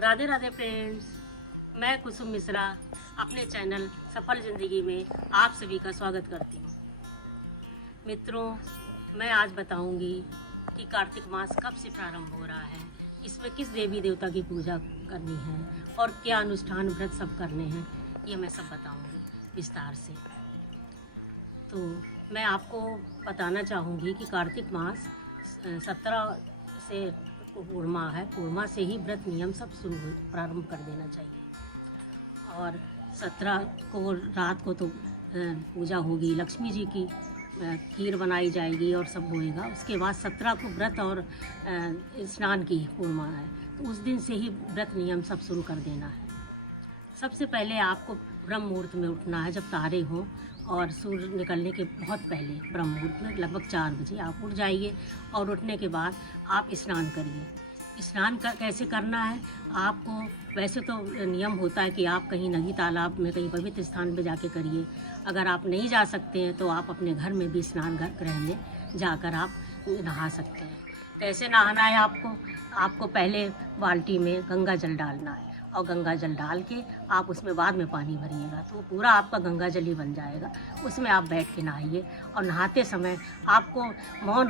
Radhe Radhe friends, मैं कुसुम मिश्रा अपने channel सफल ज़िंदगी में आप सभी का स्वागत करती हूँ। मित्रों, मैं आज बताऊंगी कि कार्तिक मास कब से प्रारंभ हो रहा है, इसमें किस देवी देवता की पूजा करनी है और क्या अनुष्ठान व्रत सब करने हैं, ये मैं सब बताऊंगी विस्तार से। तो मैं आपको बताना चाहूँगी कि कार्तिक मास 17 से पूर्णिमा है। पूर्णिमा से ही व्रत नियम सब शुरू प्रारंभ कर देना चाहिए। और 17 को रात को तो पूजा होगी, लक्ष्मी जी की खीर बनाई जाएगी और सब होएगा। उसके बाद 17 को व्रत और स्नान की पूर्णिमा है, तो उस दिन से ही व्रत नियम सब शुरू कर देना है। सबसे पहले आपको ब्रह्म मुहूर्त में उठना है, जब तारे हों और सूर्य निकलने के बहुत पहले ब्रह्म मुहूर्त में लगभग 4 बजे आप उठ जाइए और उठने के बाद आप स्नान करिए। स्नान कैसे करना है आपको? वैसे तो नियम होता है कि आप कहीं नदी तालाब में कहीं पवित्र स्थान पे जाके करिए। अगर आप नहीं जा सकते हैं तो आप अपने घर में भी स्नान गृह में जाकर आप नहा सकते हैं। कैसे नहाना है आपको पहले बाल्टी में गंगा जल डालना है और गंगा जल डाल के आप उसमें बाद में पानी भरिएगा तो पूरा आपका गंगा जल ही बन जाएगा। उसमें आप बैठ के नहाइए और नहाते समय आपको मौन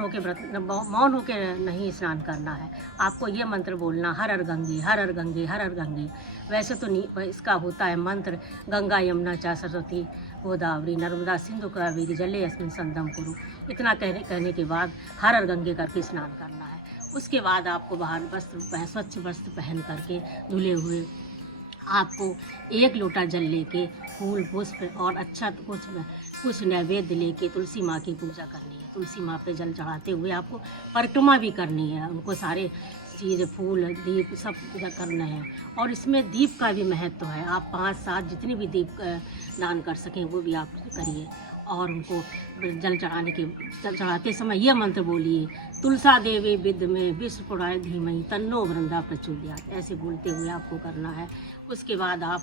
होके नहीं स्नान करना है। आपको ये मंत्र बोलना, हर हर गंगे हर हर गंगे हर हर गंगे। वैसे तो इसका होता है मंत्र, गंगा यमुना चा सरस्वती गोदावरी नर्मदा सिंधु कावेरी जले अस्मिन् संगम कुरु। इतना कहने के बाद हर हर गंगे करके स्नान करना है। उसके बाद आपको बाहर स्वच्छ वस्त्र पहन करके धुले हुए आपको 1 लोटा जल लेके फूल पुष्प और अच्छा कुछ नैवेद्य लेके तुलसी माँ की पूजा करनी है। तुलसी माँ पे जल चढ़ाते हुए आपको परिक्रमा भी करनी है। उनको सारे चीज़ फूल दीप सब पूजा करना है। और इसमें दीप का भी महत्व है। आप 5-7 जितने भी दीप दान कर सकें वो भी आप करिए। और उनको जल चढ़ाते समय यह मंत्र बोलिए, तुलसा देवी विद्य में विश्व पुराण धीमहि तन्नो वृंदा प्रचोदयात्। ऐसे बोलते हुए आपको करना है। उसके बाद आप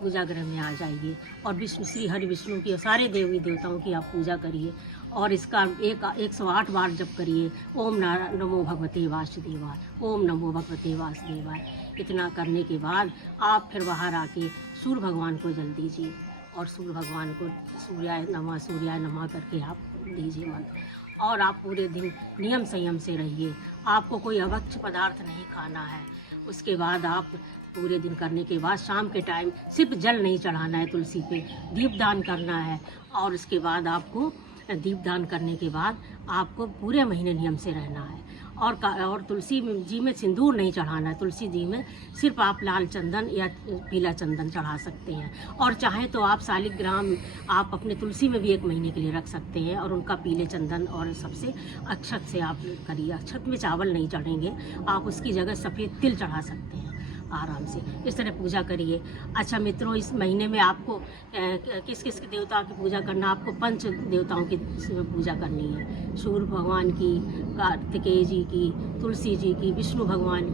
पूजा गृह में आ जाइए और श्री हरि विष्णु की और सारे देवी देवताओं की आप पूजा करिए और इसका 108 बार जप करिए। ओम नमो भगवते वासुदेवाय, ओम नमो भगवते वासुदेवाय। इतना करने के बाद आप फिर बाहर आके सूर्य भगवान को जल दीजिए और सूर्य भगवान को सूर्याय नमः करके आप दीजिए मंत्र। और आप पूरे दिन नियम संयम से रहिए। आपको कोई अभक्ष्य पदार्थ नहीं खाना है। उसके बाद आप पूरे दिन करने के बाद शाम के टाइम सिर्फ जल नहीं चढ़ाना है, तुलसी पे दीपदान करना है। और उसके बाद आपको दीपदान करने के बाद आपको पूरे महीने नियम से रहना है। और तुलसी जी में सिंदूर नहीं चढ़ाना है। तुलसी जी में सिर्फ आप लाल चंदन या पीला चंदन चढ़ा सकते हैं। और चाहें तो आप शालिग्राम आप अपने तुलसी में भी 1 महीने के लिए रख सकते हैं और उनका पीले चंदन और सबसे अक्षत से आप करिए। अक्षत में चावल नहीं चढ़ेंगे, आप उसकी जगह सफ़ेद तिल चढ़ा सकते हैं आराम से। इस तरह पूजा करिए। अच्छा मित्रों, इस महीने में आपको किस किस देवता की पूजा करना? आपको 5 देवताओं की पूजा करनी है। सूर्य भगवान की, कार्तिकेय जी की, तुलसी जी की, विष्णु भगवान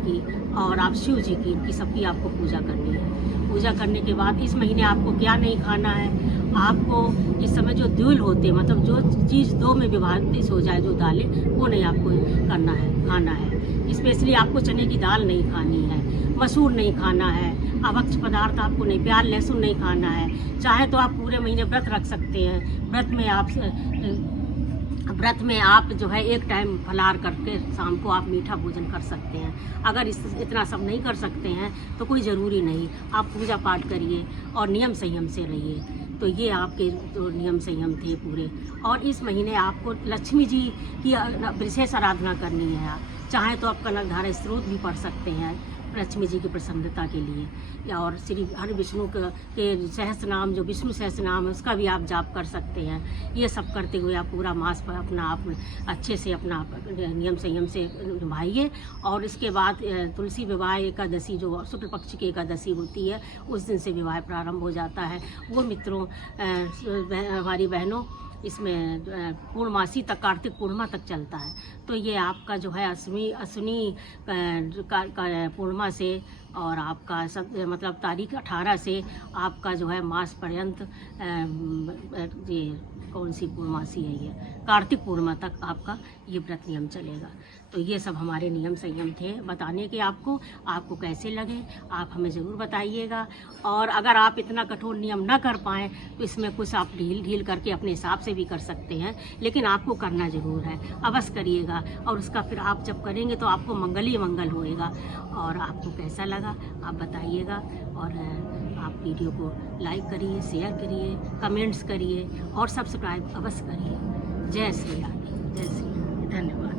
की और आप शिव जी की, इनकी सबकी आपको पूजा करनी है। पूजा करने के बाद इस महीने आपको क्या नहीं खाना है? आपको इस समय जो द्विल होते हैं, मतलब जो चीज़ 2 में विभाजित हो जाए, जो दालें, वो नहीं आपको खाना है। स्पेशली आपको चने की दाल नहीं खानी है, मसूर नहीं खाना है, अभक्ष्य पदार्थ आपको नहीं, प्याज लहसुन नहीं खाना है। चाहे तो आप पूरे महीने व्रत रख सकते हैं। व्रत में आप जो है 1 टाइम फलाहार करके शाम को आप मीठा भोजन कर सकते हैं। अगर इतना सब नहीं कर सकते हैं तो कोई ज़रूरी नहीं, आप पूजा पाठ करिए और नियम संयम से रहिए। तो ये आपके जो नियम संयम थे पूरे। और इस महीने आपको लक्ष्मी जी की विशेष आराधना करनी है। आप चाहें तो आप कनकधारा स्त्रोत भी पढ़ सकते हैं लक्ष्मी जी की प्रसन्नता के लिए। या और श्री हरि विष्णु के सहस्त्र नाम, जो विष्णु सहस्त्र नाम है, उसका भी आप जाप कर सकते हैं। ये सब करते हुए आप पूरा मास पर अपना आप अच्छे से अपना नियम संयम से निभाइए। और इसके बाद तुलसी विवाह एकादशी, जो शुक्ल पक्ष की एकादशी होती है, उस दिन से विवाह प्रारंभ हो जाता है। वो मित्रों, हमारी बहनों, इसमें पूर्णमासी तक, कार्तिक पूर्णिमा तक चलता है। तो ये आपका जो है अश्विनी पूर्णिमा से और आपका सब मतलब तारीख 18 से आपका जो है मास पर्यंत ये कौन सी पूर्णमासी है, ये कार्तिक पूर्णिमा तक आपका ये व्रत नियम चलेगा। तो तो ये सब हमारे नियम संयम थे बताने के आपको कैसे लगे आप हमें ज़रूर बताइएगा। और अगर आप इतना कठोर नियम ना कर पाएँ तो इसमें कुछ आप ढील करके अपने हिसाब से भी कर सकते हैं, लेकिन आपको करना ज़रूर है, अवश्य करिएगा। और उसका फिर आप जब करेंगे तो आपको मंगल ही मंगल होएगा। और आपको कैसा लगा आप बताइएगा, और आप वीडियो को लाइक करिए, शेयर करिए, कमेंट्स करिए और सब्सक्राइब अवश्य करिए। जय श्री राम, जय श्री राम, धन्यवाद।